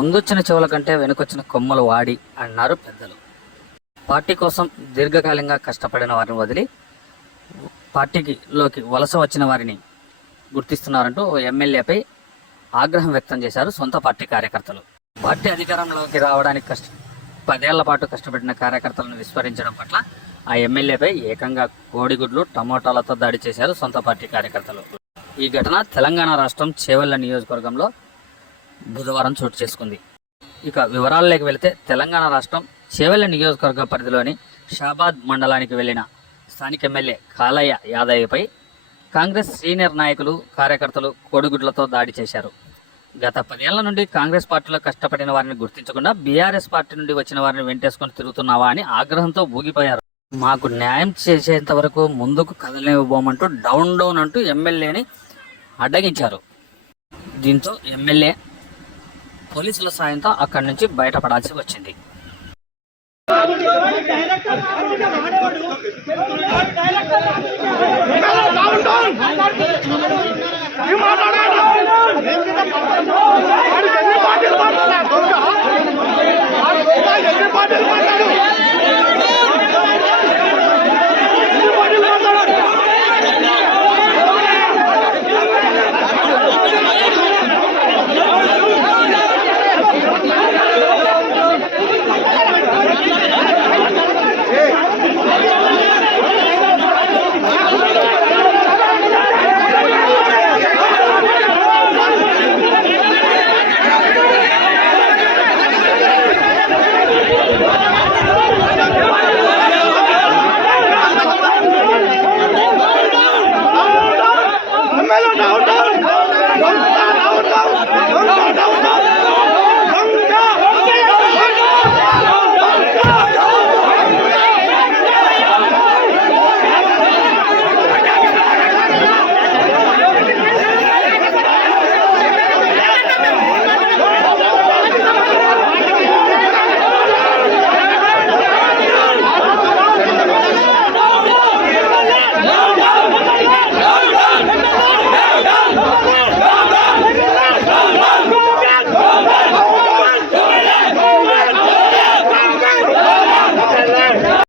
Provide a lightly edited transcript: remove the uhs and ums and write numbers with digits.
ముందొచ్చిన చెవుల కంటే వెనుకొచ్చిన కొమ్మలు వాడి అన్నారు పెద్దలు. పార్టీ కోసం దీర్ఘకాలంగా కష్టపడిన వారిని వదిలి పార్టీలోకి వలస వచ్చిన వారిని గుర్తిస్తున్నారంటూ ఎమ్మెల్యేపై ఆగ్రహం వ్యక్తం చేశారు సొంత పార్టీ కార్యకర్తలు. పార్టీ అధికారంలోకి రావడానికి 10 ఏళ్ల పాటు కష్టపడిన కార్యకర్తలను విస్మరించడం పట్ల ఆ ఎమ్మెల్యేపై ఏకంగా కోడిగుడ్లు టమోటాలతో దాడి చేశారు సొంత పార్టీ కార్యకర్తలు. ఈ ఘటన తెలంగాణ రాష్ట్రం చేవెళ్ల నియోజకవర్గంలో బుధవారం చోటు చేసుకుంది. ఇక వివరాల్లోకి వెళితే తెలంగాణ రాష్ట్రం చేవెళ్ల నియోజకవర్గ పరిధిలోని షాబాద్ మండలానికి వెళ్లిన స్థానిక ఎమ్మెల్యే కాలయ్య యాదయ్యపై కాంగ్రెస్ సీనియర్ నాయకులు కార్యకర్తలు కోడిగుడ్లతో దాడి చేశారు. గత 10 ఏళ్ల నుండి కాంగ్రెస్ పార్టీలో కష్టపడిన వారిని గుర్తించకుండా బీఆర్ఎస్ పార్టీ నుండి వచ్చిన వారిని వెంటేసుకొని తిరుగుతున్నావా అని ఆగ్రహంతో ఊగిపోయారు. మాకు న్యాయం చేసేంత వరకు ముందుకు కదలనివ్వబోమంటూ డౌన్ అంటూ ఎమ్మెల్యేని అడ్డగించారు. దీంతో ఎమ్మెల్యే పోలీసుల సాయంతో అక్కడి నుంచి బయటపడాల్సి వచ్చింది. You